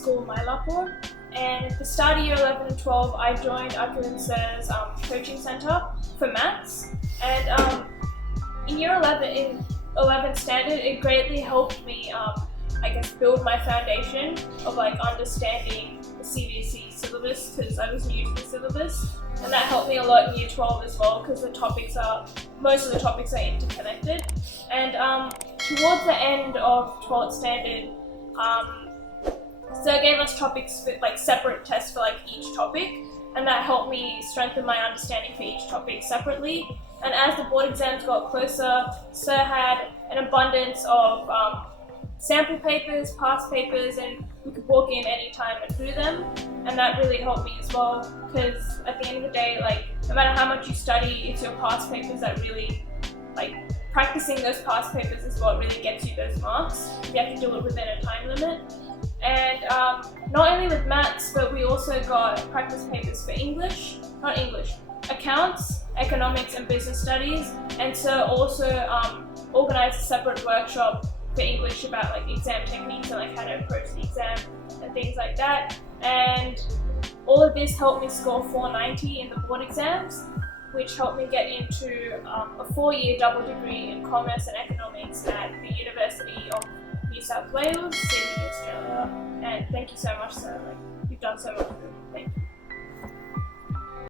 school, Mylapore. And at the start of year 11 and 12, I joined Akilan Sir's coaching centre for maths. And in year 11 standard, it greatly helped me, build my foundation of understanding the CBSE syllabus, because I was new to the syllabus. And that helped me a lot in year 12 as well, because most of the topics are interconnected. And towards the end of 12th standard, Sir gave us topics for separate tests for each topic, and that helped me strengthen my understanding for each topic separately. And as the board exams got closer, Sir had an abundance of sample papers, past papers, and we could walk in any time and do them. And that really helped me as well, because at the end of the day, no matter how much you study, it's your past papers that really, practicing those past papers is what really gets you those marks. You have to do it within a time limit. And not only with maths, but we also got practice papers for accounts, economics and business studies. And Sir also organised a separate workshop for English about exam techniques and how to approach the exam and things like that. And all of this helped me score 490 in the board exams, which helped me get into a 4-year double degree in commerce and economics at the University of New South Wales, Sydney, Australia. And thank you so much, Sir. You've done so much for me. Thank you.